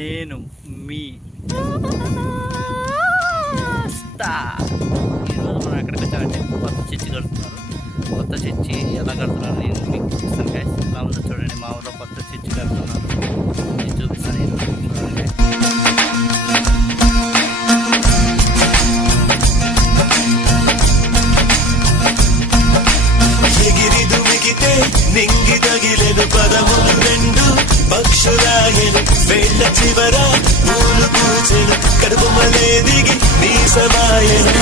నేను మీ ఈరోజు మనం ఎక్కడికి వచ్చామంటే కొత్త చర్చి కడుతున్నారు. కొత్త చర్చి ఎలా కడుతున్నారు నేను మీకు చూపిస్తాను గైస్. ఎలా ఉందో చూడండి, మా ఊళ్ళో కొత్త చర్చి కడుతున్నారు. నేను చూపిస్తాను ఈరోజు చూడండి. నింగి తగిలెను పదములు రెండు పక్షురాయను వేళ్ళ చివర పూలు పూచెను కడుపుమలే దిగి నీ సమాయను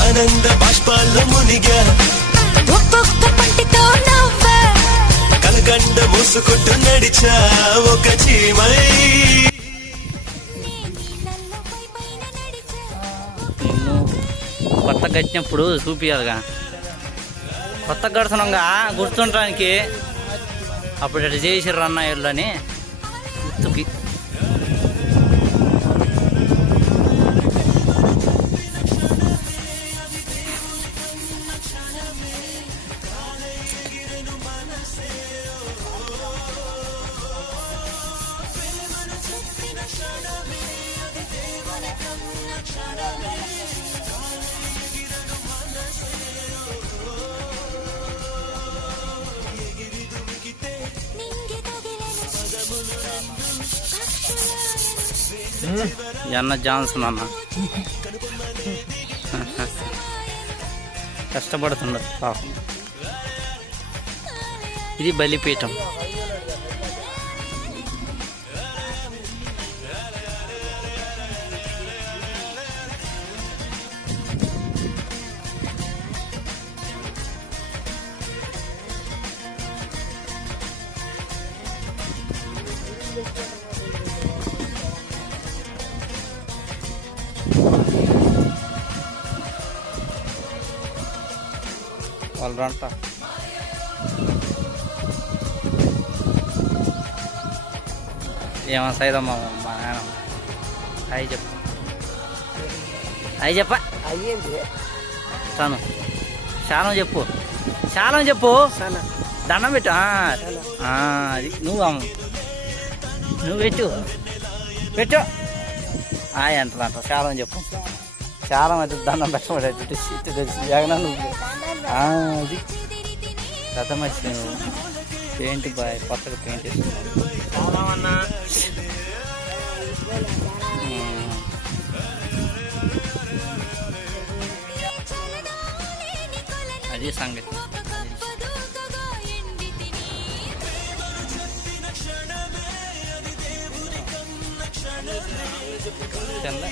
ఆనంద బాష్పాల్లో మునిగా కలకండ మూసుకుంటూ నడిచా ఒక చీమై. నిన్ను కొత్త కట్టినప్పుడు చూపియాలిగా, కొత్త కడుతున్నాంగా గుర్తుండడానికి. అప్పుడు అట్లా చేసిర్రు అన్న ఇళ్ళని గుర్తుకి. అన్న జాన్సన్ అన్న కష్టపడుతున్నారు పాపం. ఇది బలిపీఠం. వాళ్ళంట ఏమో సైదమ్మా మా నాయన అయ్యి చెప్పు, అయ్యి చెప్ప చాను శానం చెప్పు, శానం చెప్పు, దండం పెట్టు. అది నువ్వు పెట్టు పెట్టు అంట శాలం చెప్పు. చాలా మంది దండం పెట్టబడి తెలిసి జగన్ నువ్వు అది కథ మంచి పెయింట్ బాయ్ కొత్తగా పెయింట్ వేసుకున్నావు. అది సంగతి. చల్ల